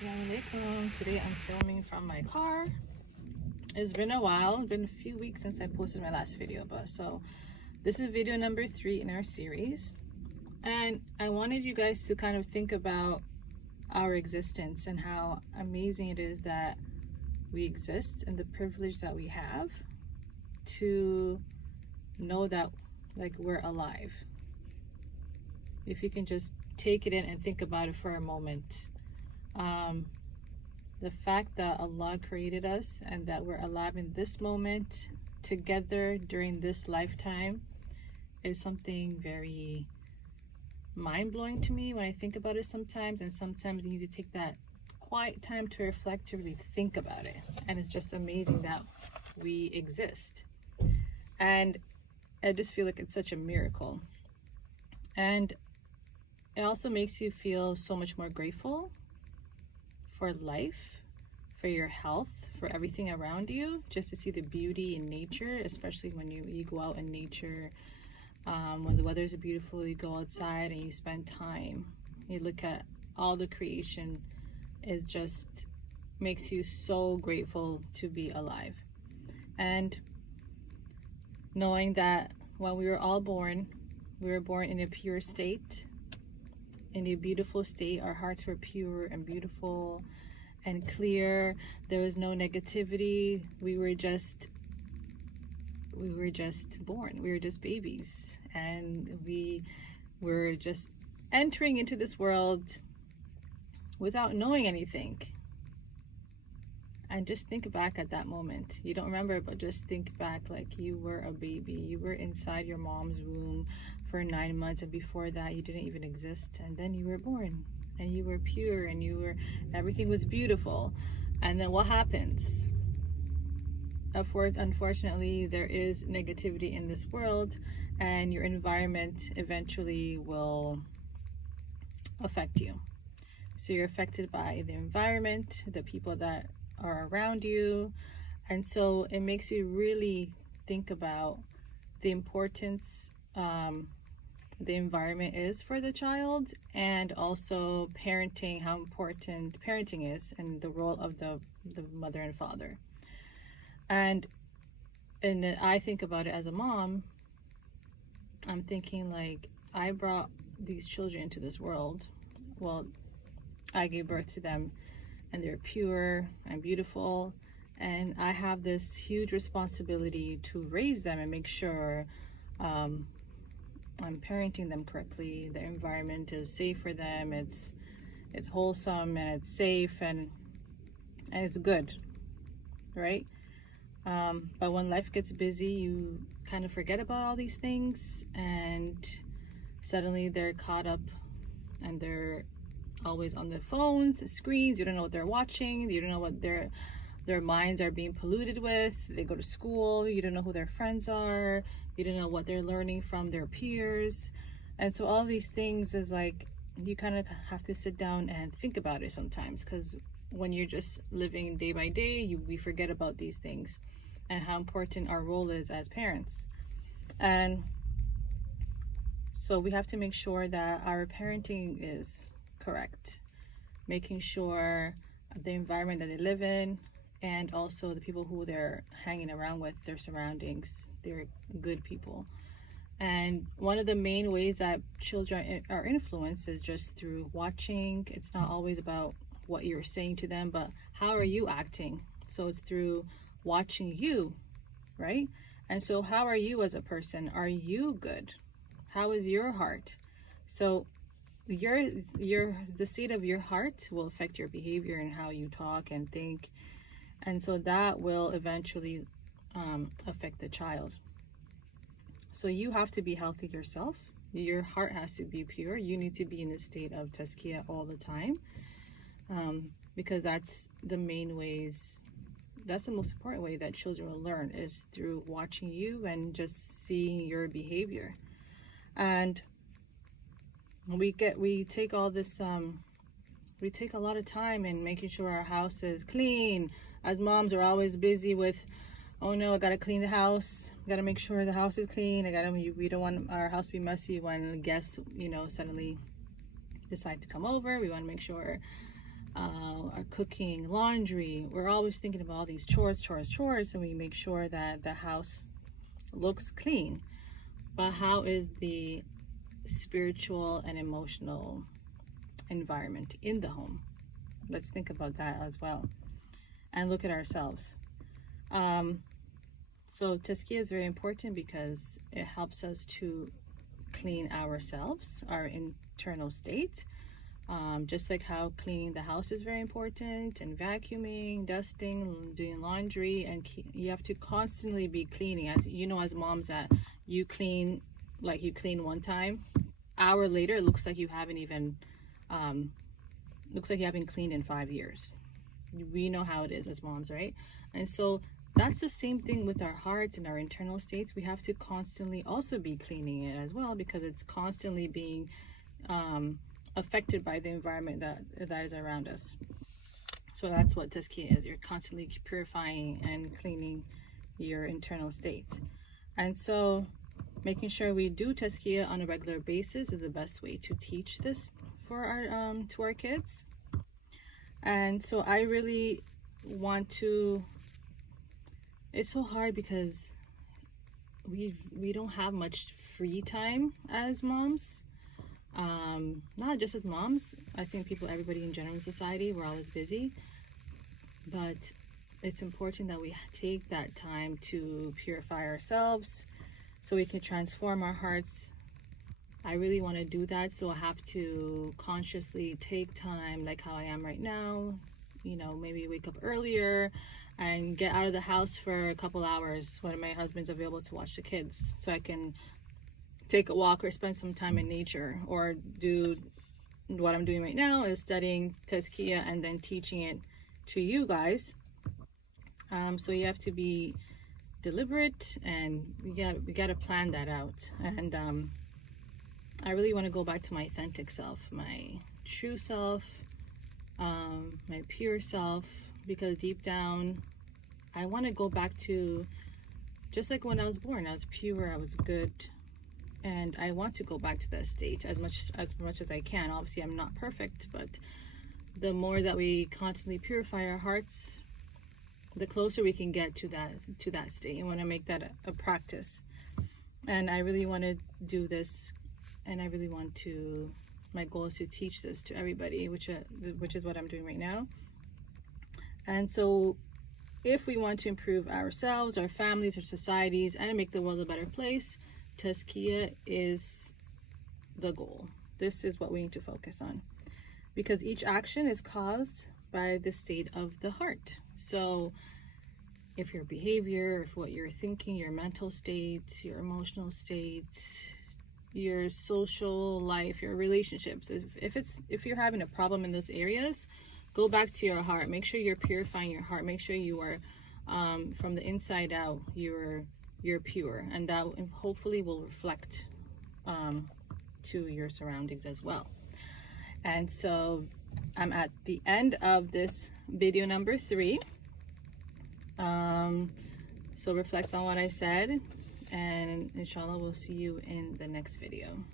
Assalamu alaikum. Today I'm filming from my car. It's been a while, it's been a few weeks since I posted my last video, but so this is video number 3 in our series, and I wanted you guys to kind of think about our existence and how amazing it is that we exist and the privilege that we have to know that like we're alive. If you can just take it in and think about it for a moment. The fact that Allah created us and that we're alive in this moment together during this lifetime is something very mind-blowing to me when I think about it sometimes, and sometimes you need to take that quiet time to reflect, to really think about it. And it's just amazing that we exist, and I just feel like it's such a miracle. And it also makes you feel so much more grateful for life, for your health, for everything around you, just to see the beauty in nature, especially when you go out in nature, when the weather is beautiful, you go outside and you spend time, you look at all the creation. It just makes you so grateful to be alive. And knowing that when we were all born, we were born in a pure state, in a beautiful state. Our hearts were pure and beautiful and clear. There was no negativity. We were just born. We were just babies, and we were just entering into this world without knowing anything. And just think back at that moment. You don't remember, but just think back like you were a baby. You were inside your mom's womb for 9 months, and before that you didn't even exist. And then you were born, and you were pure, and everything was beautiful. And then what happens? Unfortunately, there is negativity in this world, and your environment eventually will affect you. So you're affected by the environment, the people that are around you, and so it makes you really think about the importance the environment is for the child, and also parenting, how important parenting is, and the role of the mother and father. And then I think about it as a mom. I'm thinking like, I brought these children into this world. Well, I gave birth to them, and they're pure and beautiful, and I have this huge responsibility to raise them and make sure I'm parenting them correctly. The environment is safe for them. It's wholesome, and it's safe, and it's good, right? But when life gets busy, you kind of forget about all these things, and suddenly they're caught up, and they're always on their phones, screens. You don't know what they're watching. You don't know what their minds are being polluted with. They go to school. You don't know who their friends are. You don't know what they're learning from their peers. And so all these things is like, you kind of have to sit down and think about it sometimes, because when you're just living day by day, we forget about these things and how important our role is as parents. And so we have to make sure that our parenting is correct, making sure the environment that they live in, and also the people who they're hanging around with, their surroundings, they're good people. And one of the main ways that children are influenced is just through watching. It's not always about what you're saying to them, but how are you acting? So it's through watching you, right? And so how are you as a person? Are you good? How is your heart? So the state of your heart will affect your behavior and how you talk and think, and so that will eventually affect the child. So you have to be healthy yourself. Your heart has to be pure. You need to be in a state of Tazkiya all the time, because that's the main ways, that's the most important way that children will learn, is through watching you and just seeing your behavior. And we take all this we take a lot of time in making sure our house is clean. As moms are always busy with, oh no, I gotta clean the house, gotta make sure the house is clean, we don't want our house to be messy when guests suddenly decide to come over. We want to make sure our cooking, laundry. We're always thinking about all these chores, and we make sure that the house looks clean. But how is the spiritual and emotional environment in the home? Let's think about that as well, and look at ourselves. So Tazkiya is very important because it helps us to clean ourselves, our internal state. Just like how cleaning the house is very important, and vacuuming, dusting, doing laundry, and you have to constantly be cleaning. As you know, as moms, that you clean, like you clean one time, hour later it looks like you haven't even cleaned in 5 years. We know how it is as moms, right? And so that's the same thing with our hearts and our internal states. We have to constantly also be cleaning it as well, because it's constantly being affected by the environment that is around us. So that's what Tazkiya is. You're constantly purifying and cleaning your internal states. And so making sure we do Tazkiya on a regular basis is the best way to teach this for our to our kids. And so I really want to, it's so hard because we don't have much free time as moms. Not just as moms, I think everybody in general in society, we're always busy, but it's important that we take that time to purify ourselves so we can transform our hearts. I really want to do that, so I have to consciously take time, like how I am right now, maybe wake up earlier and get out of the house for a couple hours when my husband's available to watch the kids, so I can take a walk or spend some time in nature, or do what I'm doing right now, is studying Tazkiya and then teaching it to you guys. So you have to be deliberate, and we got to plan that out. And I really want to go back to my authentic self, my true self, my pure self, because deep down I want to go back to just like when I was born. I was pure, I was good, and I want to go back to that state as much as I can. Obviously I'm not perfect, but the more that we constantly purify our hearts, the closer we can get to that state. I want to make that a practice, and I really want to do this, and I really want to, my goal is to teach this to everybody, which is what I'm doing right now. And so if we want to improve ourselves, our families, our societies, and make the world a better place, Tazkiya is the goal. This is what we need to focus on, because each action is caused by the state of the heart. So if your behavior, if what you're thinking, your mental state, your emotional state, your social life, your relationships, if you're having a problem in those areas, go back to your heart. Make sure you're purifying your heart. Make sure you are from the inside out, you're pure, and that hopefully will reflect to your surroundings as well. And so I'm at the end of this video number 3. So reflect on what I said, and inshallah we'll see you in the next video.